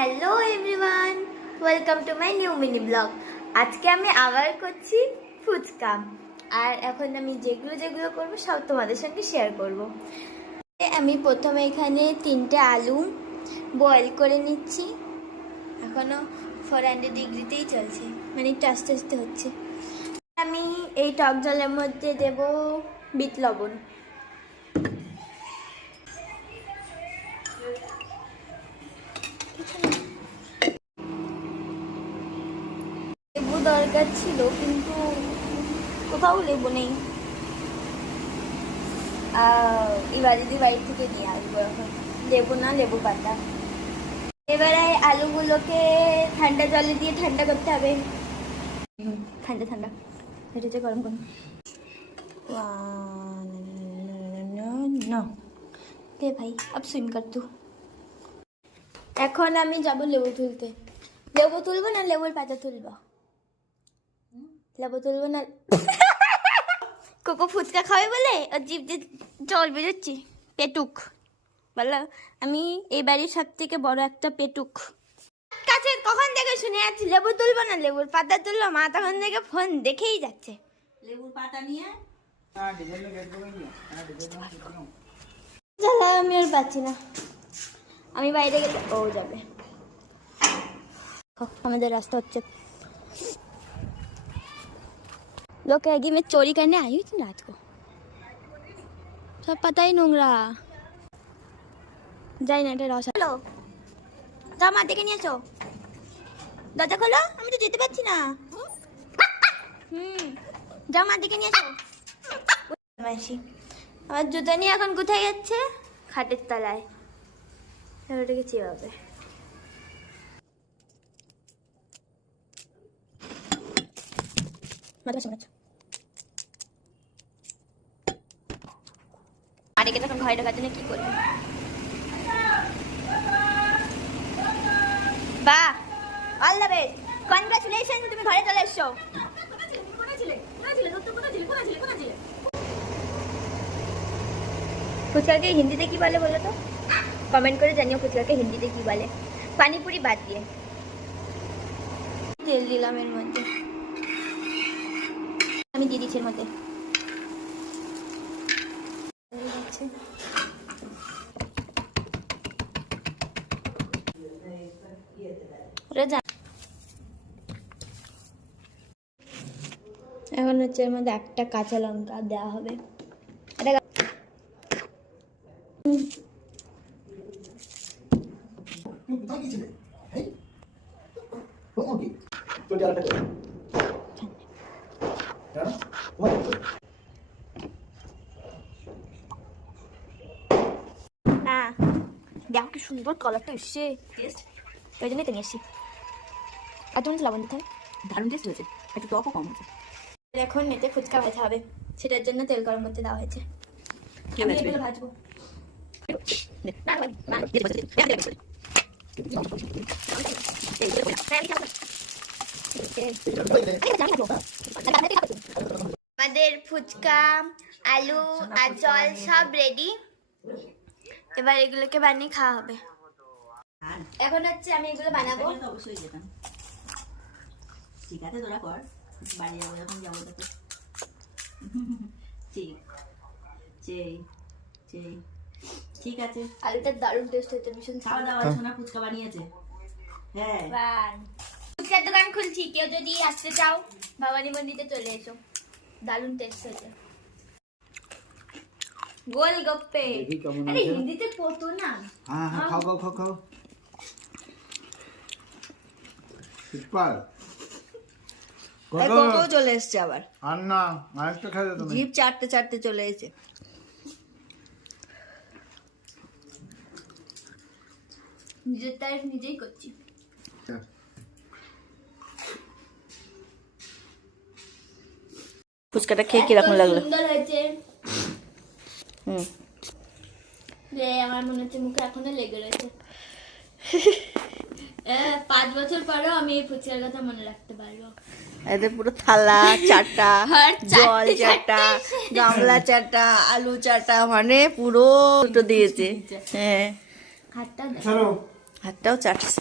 Hello everyone, welcome to my new mini blog. আজকে আমি আবার করছি ফুচকা, আর এখন আমি যেগুলো করব সব তোমাদের সঙ্গে শেয়ার করব। আমি প্রথমে এখানে 3টে আলু বয়েল করে নিচ্ছি। এখনও 400 ডিগ্রিতেই চলছে, মানে একটু আস্তে আস্তে হচ্ছে। আমি এই টক জলের মধ্যে দেব বিট লবণ। লেবু দরকার ছিল কিন্তু কোথাও লেবু নেই। এবার যদি বাড়ি থেকে নিয়ে আসবো এখন লেবু না, লেবু পাতা। এবারে আলুগুলোকে ঠান্ডা জলে দিয়ে ঠান্ডা করতে হবে। ঠান্ডা ঠান্ডা এটা গরম গরম দে ভাই, আব সুইম কর তু। এখন আমি যাবো লেবু তুলতে। লেবু তুলবো না লেবুর পাতা তুলবো? লেবু তুলবো না। কোকো ফুচকা খাবে বলে ওর জিভ দিয়ে জল বেরোচ্ছি। পেটুক বলো, আমি এই বাড়ির সব থেকে বড় একটা পেটুক। কাছে কখন থেকে শুনে যাচ্ছি লেবু তুলবো না লেবুর পাতা তুলবো, মা তখন থেকে ফোন দেখেই যাচ্ছে। লেবুর পাতা নিয়ে আমি আর পাচ্ছি না, আমি বাইরে গেলে ও যাবে। আমাদের रास्ता হচ্ছে लोग कहेगी मैं चोरी करने आई हूँ इतनी रात को, सब पता ही নোংরা। যাই না, এটা রস। হ্যালো, যাও মা দেখে নিয়ে এসো। দরজা খোলো, আমি তো যেতে পারছি না। যাও মা দেখে নিয়ে এসো। মাসি আমার জুতো নিয়ে এখন কোথায় যাচ্ছে? খাটের তলায়। ওটাকে চিবাবে। আরেকে তখন ঘরে ঢোকার জন্য কি করবে? বাহ, অল দ্য বেস্ট, কনগ্রাচুলেশন, তুমি ঘরে চলে এসছো। ফুচকাকে হিন্দিতে কি বলে বলো তো? কমেন্ট করে জানিও ফুচকাকে হিন্দিতে কি বলে। পানিপুরি বাদ দিয়ে তেল দিলাম এর মধ্যে, আমি দিয়ে দিচ্ছি এর মধ্যে। এখন হচ্ছে এর মধ্যে একটা কাঁচা লঙ্কা দেওয়া হবে। দেখো কি সুন্দর কালারটা এসছে, ওই জন্যই তো নিয়ে এসছি। আর তুমি লবণ দিতে হবে, দারুণ টেস্ট হয়েছে, একটু টকও কম হয়েছে। এখন এতে ফুচকা ভাজা হবে, সেটার জন্য তেল গরম করতে দেওয়া হয়েছে। আমি এগুলো ভাজবো। আমাদের ফুচকা, আলু আর জল সব রেডি। এবার এগুলোকে বানিয়ে খাওয়া হবে। এখন হচ্ছে আমি এগুলো বানাবো। অবশ্যই যেতাম। ঠিক আছে, তোরা কর, বাড়ি যাবো যখন যাবো তোকে। ঠিক ঠিক আছে। আলুটা দারুণ টেস্ট হয়েছে, ভীষণ। খাওয়া দাওয়া সোনা ফুচকা বানিয়েছে। হ্যাঁ, ফুচকার দোকান খুলছি, কেউ যদি আসতে চাও ভবানী মন্দিরে চলে এসো, দারুণ টেস্ট হয়েছে। গোলগপ্পে, আরে হিন্দিতে কত না। হ্যাঁ হ্যাঁ, খাও খাও খাও খাও। পুষ্পাল কোকো চলে এসছে আবার। আর না, আরেকটা খাবে তুমি? জিভ চাটতে চাটতে চলে এসেছে। নিজের তারিফ নিজেই করছি। ফুচকাটা খেয়ে কিরকম লাগলো? সুন্দর হয়েছে। আমার মনে হচ্ছে মুখে এখনো লেগে রয়েছে। 5 বছর পরেও আমি এই ফুচকার কথা মনে রাখতে পারবো। এদের পুরো থালা চাটা, জল চাটা, গামলা চাটা, আলু চাটা, মানে পুরো দিয়েছে। হ্যাঁ, হাতটাও চাটছে।